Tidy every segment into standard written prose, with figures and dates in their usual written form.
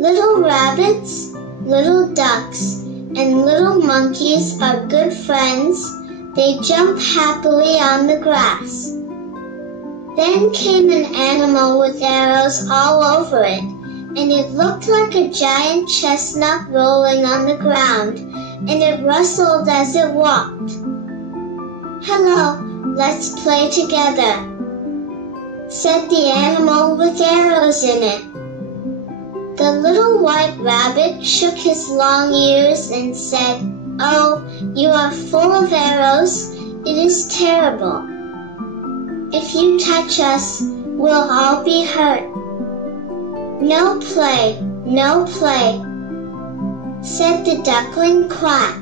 Little rabbits, little ducks, and little monkeys are good friends. They jump happily on the grass. Then came an animal with arrows all over it, and it looked like a giant chestnut rolling on the ground, and it rustled as it walked. "Hello, let's play together," said the animal with arrows in it. The little white rabbit shook his long ears and said, "Oh, you are full of arrows. It is terrible. If you touch us, we'll all be hurt." "No play, no play," said the duckling quack.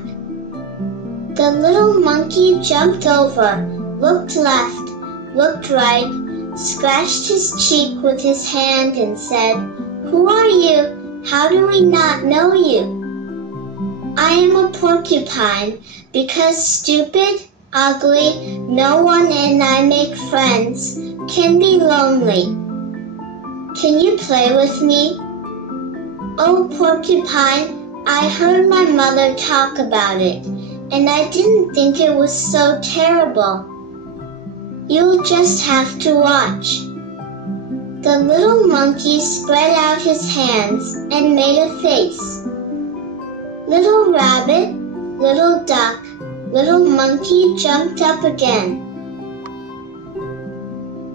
The little monkey jumped over, looked left, looked right, scratched his cheek with his hand and said, "Who are you? How do we not know you?" "I am a porcupine, because stupid, ugly, no one and I make friends, can be lonely. Can you play with me?" "Oh, porcupine, I heard my mother talk about it, and I didn't think it was so terrible. You'll just have to watch." The little monkey spread out his hands and made a face. Little rabbit, little duck, little monkey jumped up again.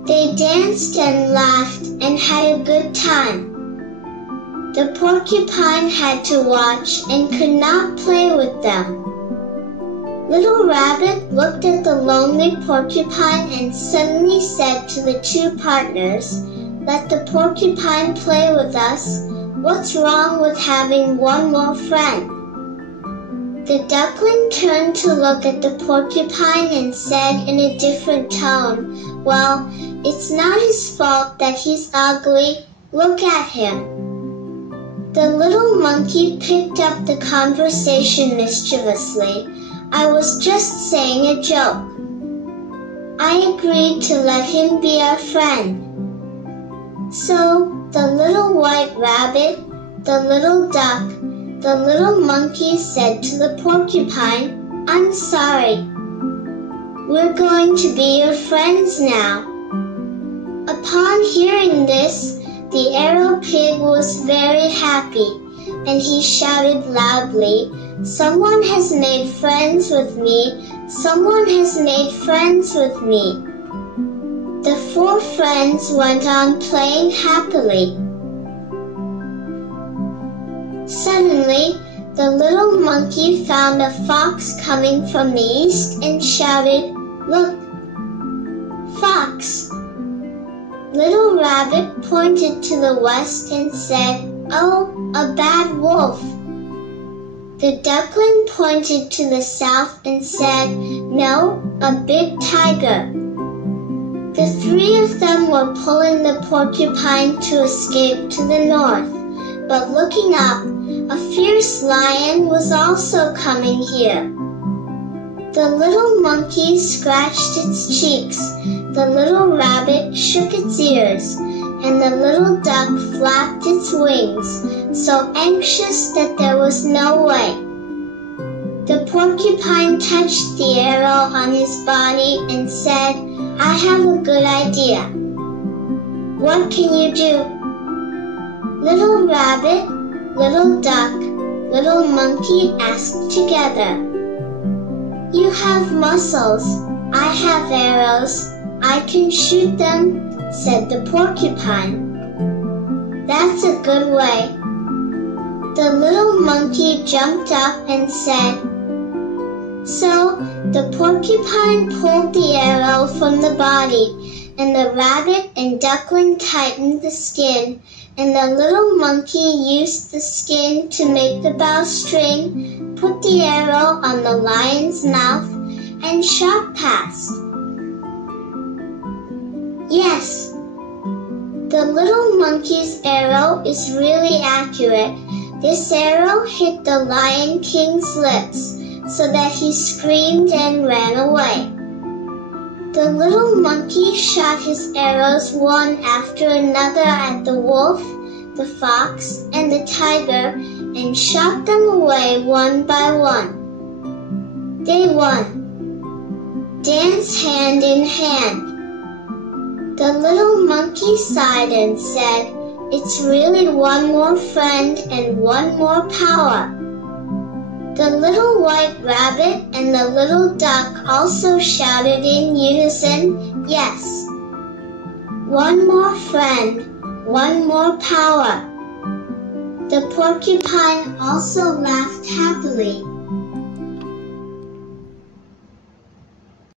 They danced and laughed and had a good time. The porcupine had to watch and could not play with them. Little rabbit looked at the lonely porcupine and suddenly said to the two partners, "Let the porcupine play with us. What's wrong with having one more friend?" The duckling turned to look at the porcupine and said in a different tone, "Well, it's not his fault that he's ugly. Look at him." The little monkey picked up the conversation mischievously. "I was just saying a joke. I agreed to let him be our friend." So the little white rabbit, the little duck, the little monkey said to the porcupine, "I'm sorry. We're going to be your friends now." Upon hearing this, the arrow pig was very happy, and he shouted loudly, "Someone has made friends with me! Someone has made friends with me!" The four friends went on playing happily. Suddenly, the little monkey found a fox coming from the east and shouted, "Look, fox!" Little rabbit pointed to the west and said, "Oh, a bad wolf." The duckling pointed to the south and said, "No, a big tiger." The three of them were pulling the porcupine to escape to the north, but looking up, a fierce lion was also coming here. The little monkey scratched its cheeks, the little rabbit shook its ears, and the little duck flapped its wings, so anxious that there was no way. The porcupine touched the arrow on his body and said, "I have a good idea." "What can you do?" Little rabbit, little duck, little monkey asked together. "You have muscles, I have arrows, I can shoot them," said the porcupine. "That's a good way." The little monkey jumped up and said. So the porcupine pulled the arrow from the body, and the rabbit and duckling tightened the skin, and the little monkey used the skin to make the bowstring, put the arrow on the lion's mouth, and shot past. Yes, the little monkey's arrow is really accurate. This arrow hit the Lion King's lips, so that he screamed and ran away. The little monkey shot his arrows one after another at the wolf, the fox, and the tiger and shot them away one by one. They won. Dance hand in hand. The little monkey sighed and said, "It's really one more friend and one more power." The little white rabbit and the little duck also shouted in unison, "Yes. One more friend, one more power." The porcupine also laughed happily